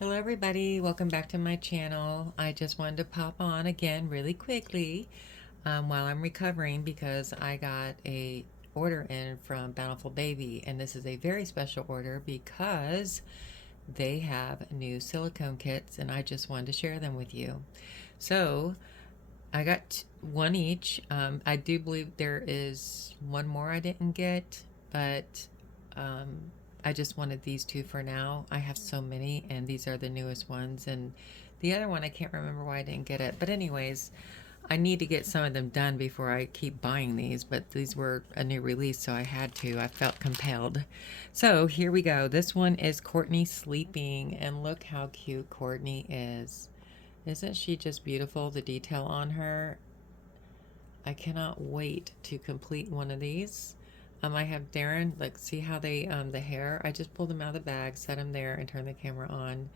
Hello everybody, welcome back to my channel. I just wanted to pop on again really quickly while I'm recovering because I got a order in from Bountiful Baby, and this is a very special order because they have new silicone kits and I just wanted to share them with you. So I got one each. I do believe there is one more I didn't get, but I just wanted these two for now. I have so many, and these are the newest ones. And the other one, I can't remember why I didn't get it. But anyways, I need to get some of them done before I keep buying these. But these were a new release, so I had to. I felt compelled. So here we go. This one is Courtney Sleeping, and look how cute Courtney is. Isn't she just beautiful? The detail on her. I cannot wait to complete one of these. I have Darren, like, see how they, the hair, I just pulled them out of the bag, set them there, and turned the camera on.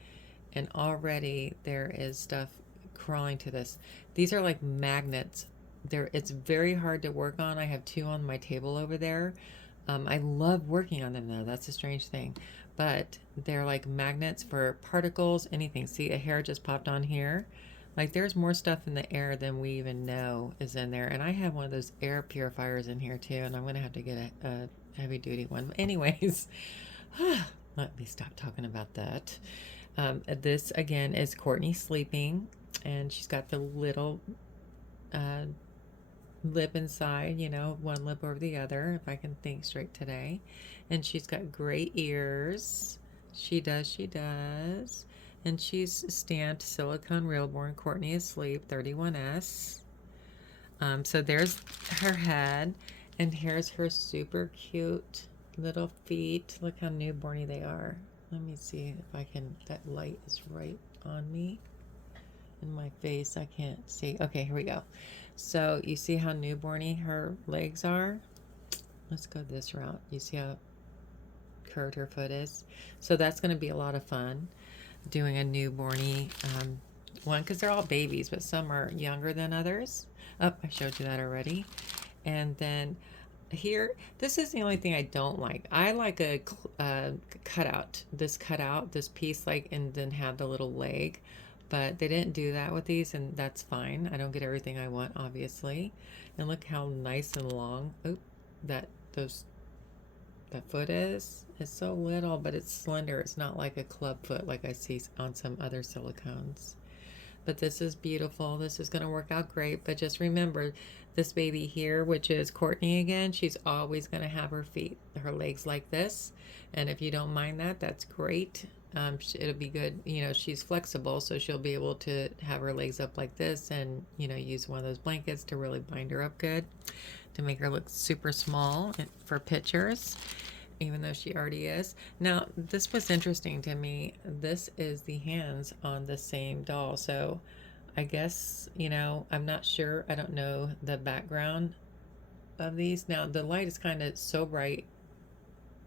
And already there is stuff crawling to this. These are like magnets. It's very hard to work on. I have two on my table over there. I love working on them though. That's a strange thing. But they're like magnets for particles, anything. See, a hair just popped on here. Like there's more stuff in the air than we even know is in there. And I have one of those air purifiers in here too, and I'm gonna have to get a heavy duty one. Anyways, let me stop talking about that. This again is Courtney Sleeping, and she's got the little uh, lip inside, you know, one lip over the other, if I can think straight today. And she's got great ears. She does, she does. And she's stamped Silicone Realborn Courtney Asleep 31S. So there's her head, and here's her super cute little feet. Look how newborny they are. Let me see if I can, that light is right on me. In my face, I can't see. Okay, here we go. So you see how newborny her legs are? Let's go this route. You see how curved her foot is? So that's going to be a lot of fun doing a newborny one, because they're all babies, but some are younger than others. Oh, I showed you that already. And then here, this is the only thing I don't like. I like a cutout, this piece, like, and then have the little leg. But they didn't do that with these, and that's fine. I don't get everything I want, obviously. And look how nice and long, oh, that foot is. It's so little, but it's slender. It's not like a club foot like I see on some other silicones. But this is beautiful. This is going to work out great. But just remember, this baby here, which is Courtney again, she's always going to have her legs like this. And if you don't mind that, that's great. It'll be good. You know, she's flexible, so she'll be able to have her legs up like this and, you know, use one of those blankets to really bind her up good to make her look super small for pictures, even though she already is. Now, this was interesting to me. This is the hands on the same doll. So I guess, you know, I'm not sure. I don't know the background of these. Now, the light is kind of so bright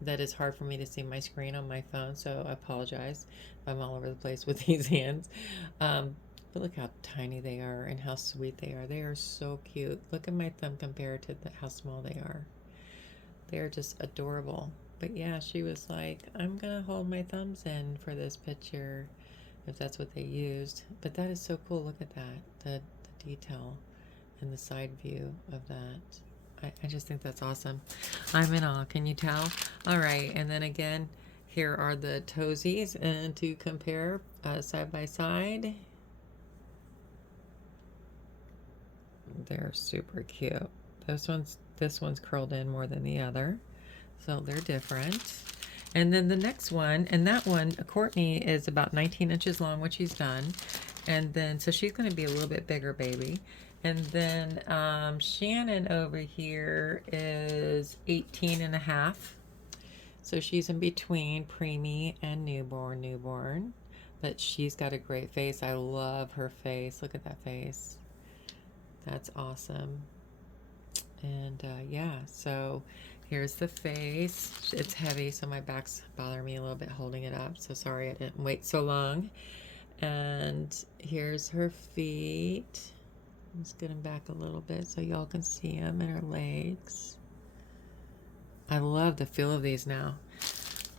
that it's hard for me to see my screen on my phone, so I apologize if I'm all over the place with these hands. But look how tiny they are and how sweet they are. They are so cute. Look at my thumb compared to how small they are. They are just adorable. But yeah, she was like, I'm gonna hold my thumbs in for this picture, if that's what they used. But that is so cool. Look at that, the detail and the side view of that. I just think that's awesome. I'm in awe. Can you tell? All right, and then again, here are the toesies, and to compare side by side, they're super cute. This one's curled in more than the other, so they're different. And then the next one, and that one, Courtney, is about 19 inches long, which she's done. And then, so she's going to be a little bit bigger baby. And then Shannon over here is 18 and a half. So she's in between preemie and newborn. But she's got a great face. I love her face. Look at that face. That's awesome. And yeah, so here's the face. It's heavy, so my back's bothering me a little bit holding it up. So sorry I didn't wait so long. And here's her feet. Let's get them back a little bit so y'all can see them, and her legs. I love the feel of these now.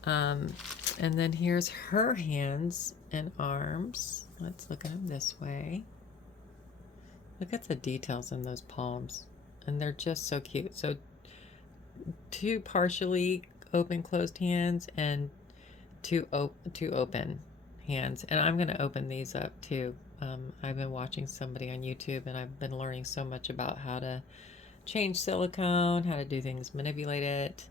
And then here's her hands and arms. Let's look at them this way. Look at the details in those palms. And they're just so cute. So two partially open closed hands and two open hands. And I'm going to open these up too. I've been watching somebody on YouTube, and I've been learning so much about how to change silicone, how to do things, manipulate it.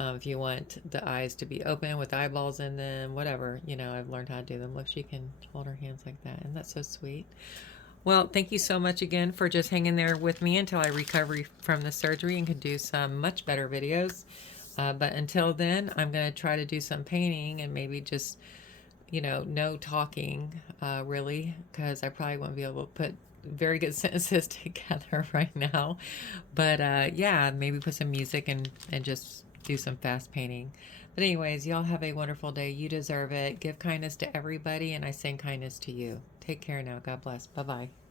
If you want the eyes to be open with eyeballs in them, whatever, you know, I've learned how to do them. Look, she can hold her hands like that, and that's so sweet. Well, thank you so much again for just hanging there with me until I recover from the surgery and can do some much better videos. But until then, I'm going to try to do some painting and maybe just, you know, no talking, really, because I probably won't be able to put very good sentences together right now. But yeah, maybe put some music and just do some fast painting. But anyways, y'all have a wonderful day. You deserve it. Give kindness to everybody, and I send kindness to you. Take care now. God bless. Bye-bye.